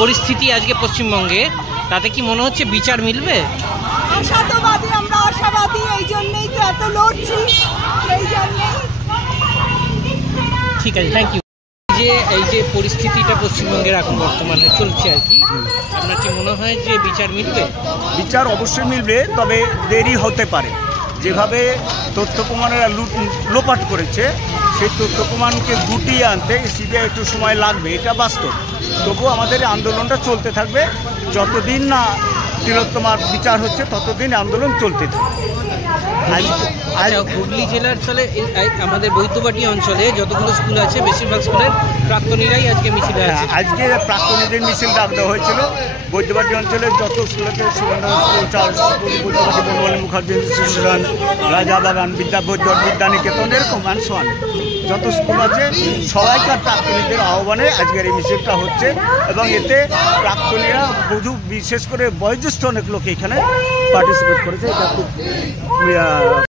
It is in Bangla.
পরিস্থিতি আজকে পশ্চিমবঙ্গে, তাতে কি মনে হচ্ছে বিচার মিলবে? আশাবাদী, আমরা আশাবাদী, এই জন্যই তো এত লড়ছি, এই জন্যই। ঠিক আছে, থ্যাংক ইউ। এই যে পরিস্থিতিটা পশ্চিমবঙ্গের এখন বর্তমানে চলছে আর কি, আপনার কি মনে হয় যে বিচার মিলবে? বিচার অবশ্যই মিলবে, তবে দেরি হতে পারে। যেভাবে তথ্য প্রমাণেরা লোপাট করেছে, সেই তথ্য প্রমাণকে গুটিয়ে আনতে সিবিআই একটু সময় লাগবে, এটা বাস্তব। তবুও আমাদের আন্দোলনটা চলতে থাকবে, যতদিন না তিলোত্তমার বিচার হচ্ছে ততদিন আন্দোলন চলতে থাকবে। হুগলি জেলার চলে আমাদের বৈদ্যবাটি অঞ্চলে যতগুলো স্কুল আছে বেশিরভাগ স্কুলের প্রাক্তনীরাই আজকে মিছিলে আছে। আজকে প্রাক্তনীদের মিছিল ডাক দেওয়া হয়েছিল। বৈদ্যবাটি অঞ্চলের যত স্কুল আছে, সুবর্ণ স্কুল, চার্চ স্কুল, বৈদ্যবাটি বনমালী মুখার্জি ইনস্টিটিউশন, রাজাবাগান, বিদ্যানিকেতন, এরকম মানসওয়ান যত স্কুল আছে সবাইকার প্রাক্তনীদের আহ্বানে আজকের এই মিছিলটা হচ্ছে। এবং এতে প্রাক্তনীরা বিশেষ করে বয়োজ্যেষ্ঠ অনেক লোক এখানে পার্টিসিপেট করেছে। এটা খুব